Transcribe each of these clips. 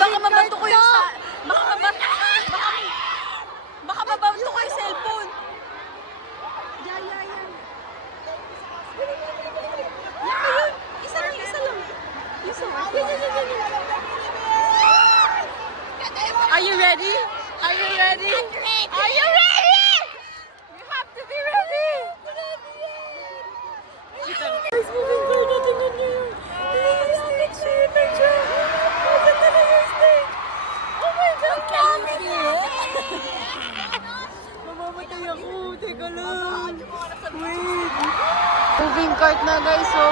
Baka mabato ko yung sa... Baka mabato ko yung cellphone. Yan. Yan. Isa lang. Are you ready? Are you ready? Are you ready? You have to be ready. Guys, moving forward. Tingnan niyo yun.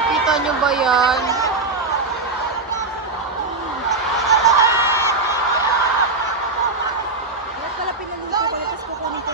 kita nyo ba yan? Wala pala pinaluto ko, tapos kukunin ko.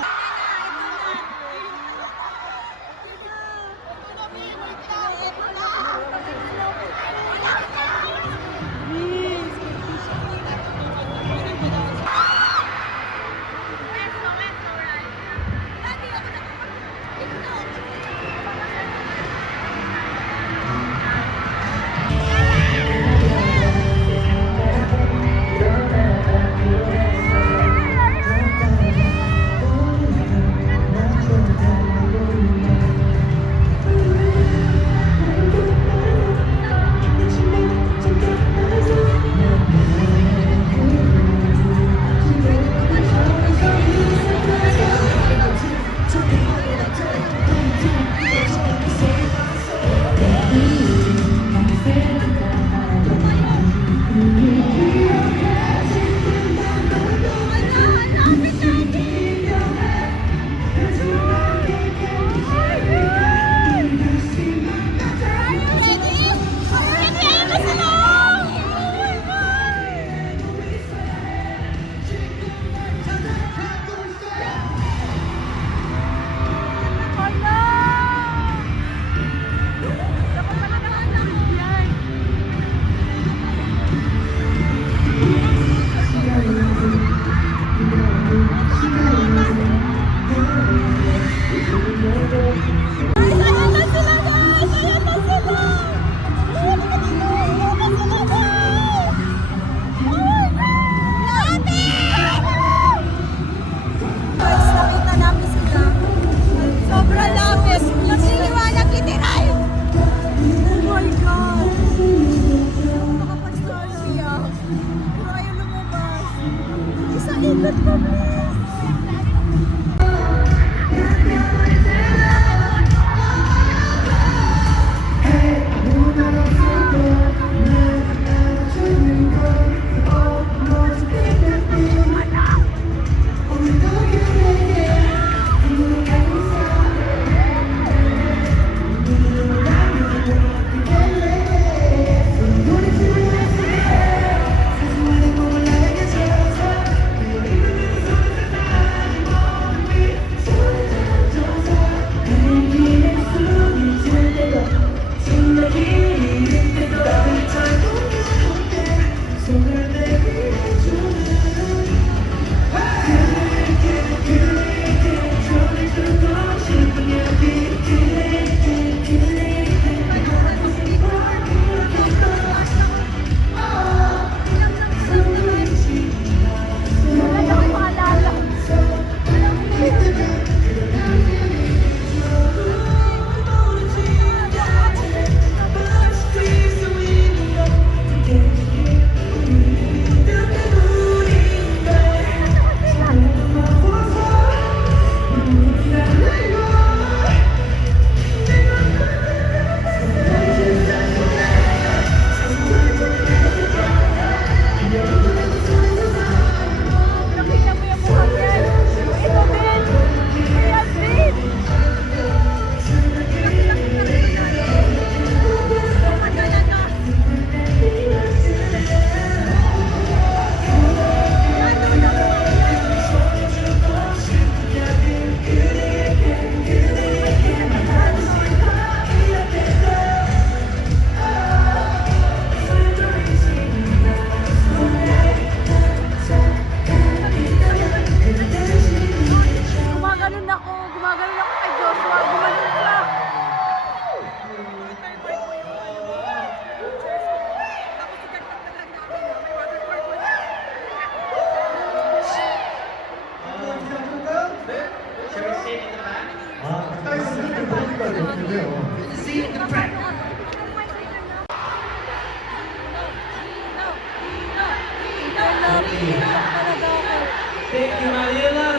Thank you, Manila.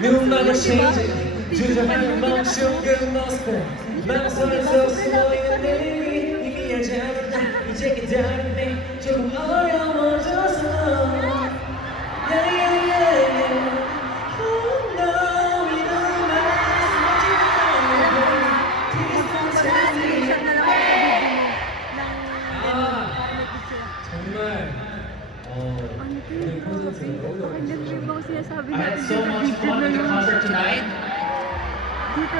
네 음악을 change 주저하는 멈춘 그 모습 망설여서 숨어있는 이미 하지 않았다 이제 기다리네 조금 어려워져서 Yeah, yeah, yeah, yeah. Oh, no, we don't mind. 정말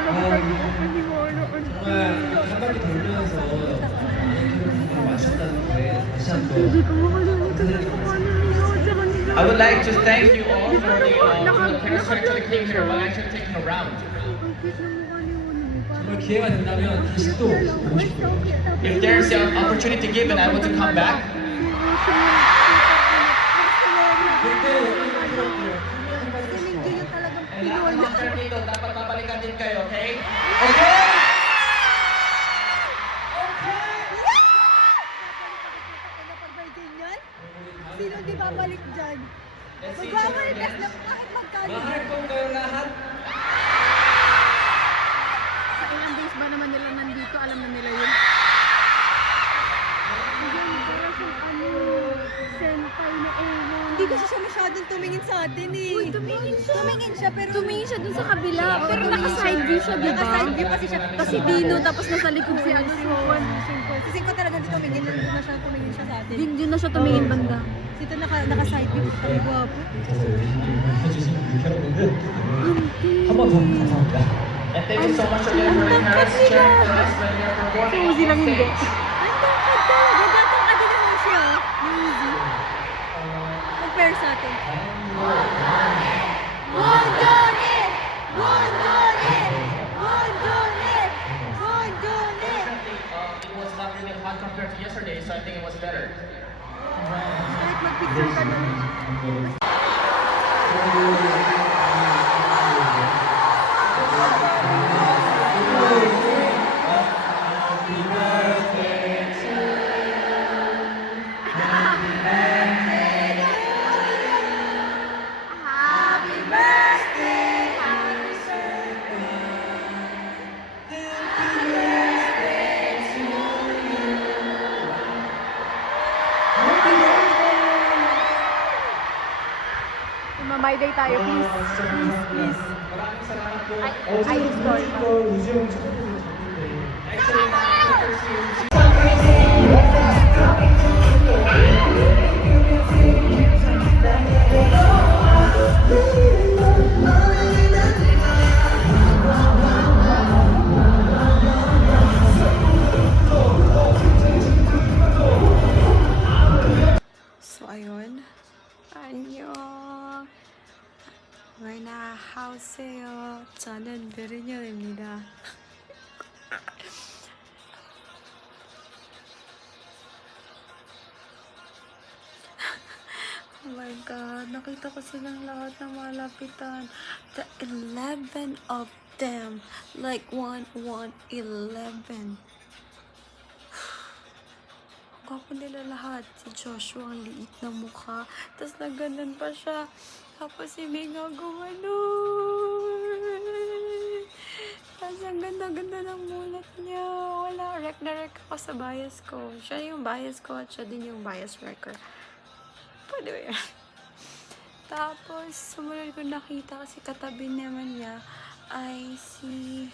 한 바퀴 돌면서 마셨다는데 다시 한번 I would like to thank you all for the parents who actually came here while actually taking a round. 정말 기회가 된다면 다시 또 오고 싶어요. If there's an opportunity given, I want to come back. 그때 Hindi yun talagang And lahat Pinoy. ng mga dito, dapat babalikan din kayo, okay? Okay? Kapag may ganyan, sino di babalik dyan? Let's see Magwawalikas na kahit magkano. Mahal ko kayo lahat. Sa ilang days ba naman nila nandito, alam na nila yun. Hindi kasi siya masyadong tumingin sa atin eh. Uy, tumingin siya. Tumingin siya pero... Tumingin siya dun sa kabila, pero naka-side view siya, di ba? Naka-side view kasi siya. Kasi Dino, tapos nasa likod si ano, si Juan. Kasi ko talaga hindi tumingin. Nandun na siya tumingin siya sa atin. Yun na siya tumingin banda. Dito naka-side view. Ang gwapo. 해주신 우리 여러분들 한 번 더 감사합니다. And thank you so much again for the parents cheering for us when they're performing on Suzy lang hindi. stage. Ang tangkad talaga. Batang ka din naman siya. Easy. Compare sa atin. Wondonet! Wondonet! Wondonet! Wondonet! It was not really hot compared to yesterday, so I think it was better. Kahit mag-picture ka na lang. My day tayo, please. Please, please. 마raming salamat po. I install. 우지영 친구들이 줬는데. So, ayun. 안녕. 왜 나하세요? 저는 베르녀입니다. Oh my God, nakita ko silang lahat na malapitan. The 11 of them. Like 11. Gwapo nila lahat. Si Joshua, ang liit na mukha. Tapos nagganan pa siya. Tapos si Minga gumanon. Tapos ang ganda-ganda ng mulat niya. Wala, rek na rek ako sa bias ko. Siya yung bias ko at siya din yung bias wrecker. Pwede ba yan? Tapos, sumunod ko nakita kasi katabi naman niya ay si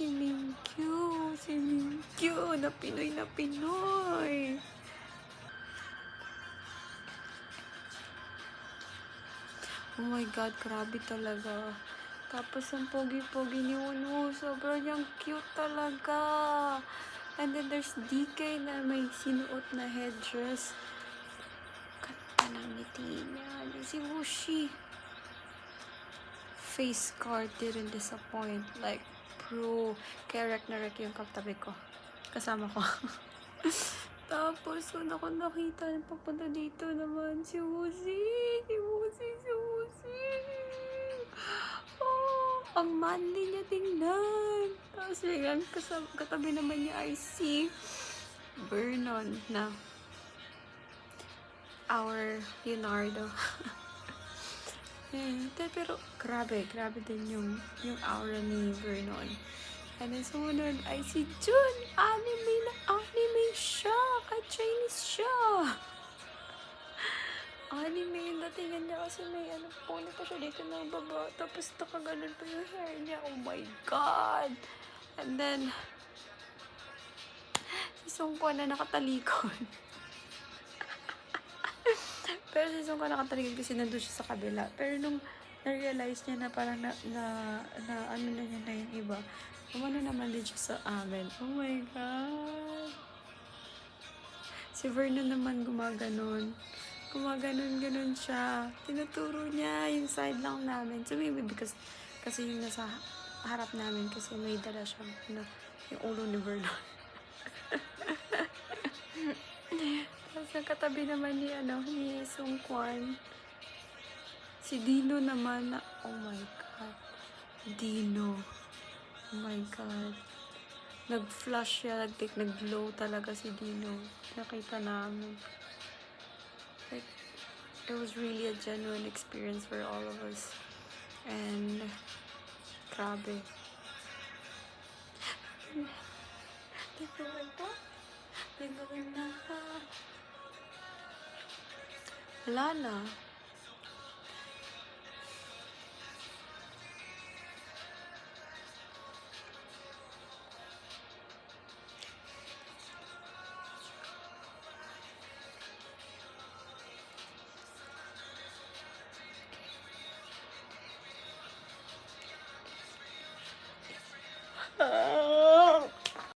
Mingkyu. Si Mingkyu na Pinoy na Pinoy. Oh my God, grabe talaga. Tapos ang pogi-pogi ni Wonwoo. Sobrang yung cute talaga. And then there's DK na may sinuot na headdress. Ganda ng ngiti niya. Si Wushi. Face card didn't disappoint. Like, pro. Kaya rek na rek yung katabi ko. Kasama ko. Tapos, kung ako nakita na papunta dito naman, si Wushi. Si Wushi, si Wushi. Oh, ang manly niya tingnan. Tapos, biglang katabi naman niya ay si Vernon na our Leonardo. Pero, grabe din yung aura ni Vernon. And then, sumunod ay si Jun. Anime na anime siya. Kahit Chinese siya. Anime yung datingan niya kasi may pony pa siya dito ng baba. Tapos nakaganon pa yung hair niya. Oh my God. And then, si Sungko na nakatalikod. Pero si Sungko nakatalikod kasi nandun siya sa kabila. Pero nung na-realize niya na parang na ano na niya na yung iba. Umano naman din siya sa amin. Oh my God. Si Vernon naman gumaganon. Gumaganon-ganon siya. Tinuturo niya yung side lang namin. So maybe because kasi yung nasa harap namin kasi may dala siyang yung ulo ni Vernon. Tapos ang katabi naman ni Sung Kwan. Si Dino naman oh my God. Dino. Oh my God. Nag-flash siya, nag-glow talaga si Dino. Nakita namin. Like, it was really a genuine experience for all of us. And, grabe. Nagawin na. Wala na.